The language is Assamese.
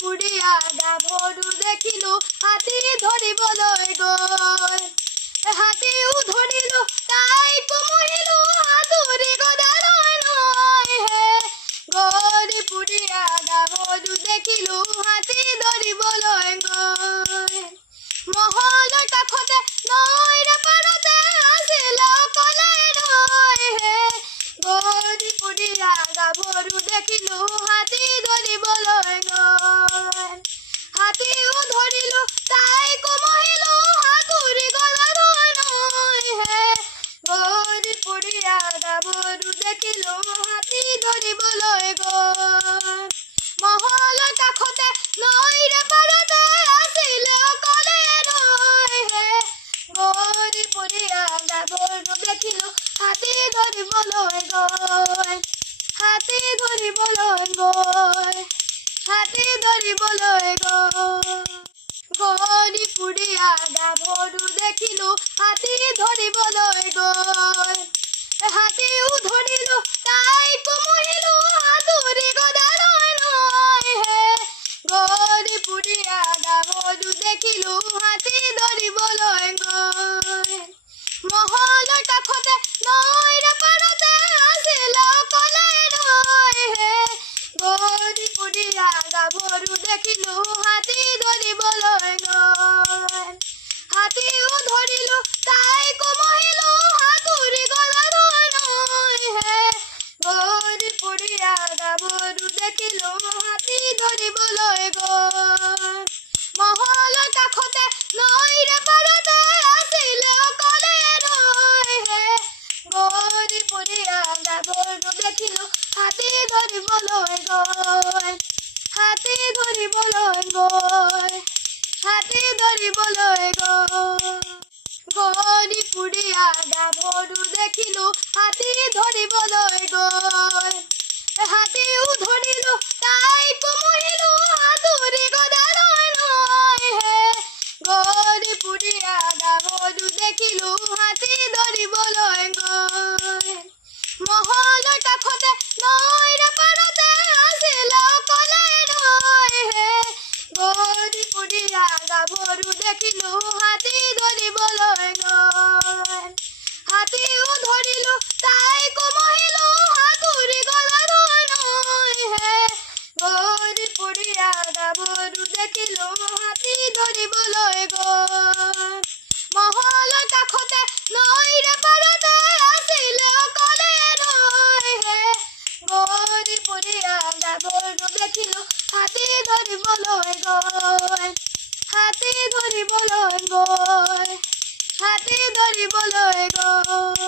পুৰিয়া গাভৰু দেখিলো হাতী ধৰিবলৈ গৈ হাতীও ধৰিলো তাইকো মহিলো হাতুৰি গদালৈ লৈ হে গৰি পুৰিয়া গাভৰু দেখিলো হাতী ধৰিবলৈ গৈ মহলৰ কাষতে নৈৰ পাৰতে আছিল অকলে ৰৈ হে গৰি পুৰিয়া গাভৰু দেখিলো হাতী ধৰিবলৈ গৈ হাতীও ধৰিলো তাইকো মহিলো হাতুৰি গদালৈ লৈ হে গৰি পুৰিয়া গাভৰু দেখিলো হাতী ধৰিবলৈ গৈ মহলৰ কাষতে নৈৰ পাৰতে আছিল অকলে ৰৈ হে গৰি পুৰিয়া গাভৰু দেখিলো হাতী ধৰিবলৈ গৈ হাতী ধৰিবলৈ গৈ হাতী ধৰিবলৈ গৈ গৰি পুৰিয়া গাভৰু দেখিলো হাতী ধৰিবলৈ গৈ হাতীও ধৰিলো তাইকো মহিলো হাতুৰি গদালৈ লৈ হে গৰি পুৰিয়া গাভৰু দেখিলো হাতী ধৰিবলৈ গৈ মহলৰ কাষতে নৈৰ পাৰতে আছিল অকলে ৰৈ হে গৰি পুৰিয়া গাভৰু দেখিলো হাতী ধৰিবলৈ গৈ হাতীও ধৰিলো তাইকো মহিলো হাতুৰি গদালৈ লৈ হে গৰি পুৰিয়া গাভৰু দেখিলো হাতী ধৰিবলৈ গৈ মহলৰ কাষতে নৈৰ পাৰতে আছিল অকলে ৰৈ হে গৰি পুৰিয়া গাভৰু দেখিলো হাতী ধৰিবলৈ গৈ হাতী ধৰিবলৈ গৈ হাতী ধৰিবলৈ গৈ গৰি পুৰিয়া গাভৰু দেখিলো হাতী ধৰিবলৈ গৈ হাতীও ধৰিলো তাইকো মহিলো হাতুৰি গদালৈ লৈ হে গৰি পুৰিয়া গাভৰু দেখিলো হাতী ধৰিবলৈ গৈ মহলৰ কাষতে নৈৰ পাৰতে আছিল অকলে ৰৈ হে গৰি পুৰিয়া গাভৰু দেখিলো হাতী ধৰিবলৈ গৈ হাতীও ধৰিলো তাইকো মহিলো হাতুৰি গদালৈ লৈ হে গৰি পুৰিয়া গাভৰু দেখিলো হাতী ধৰিবলৈ গৈ মহলৰ কাষতে নৈৰ পাৰতে আছিল অকলে ৰৈ হে গৰি পুৰিয়া গাভৰু দেখিলো হাতী ধৰিবলৈ গৈ হাতী ধৰিবলৈ গৈ হাতী ধৰিবলৈ গৈ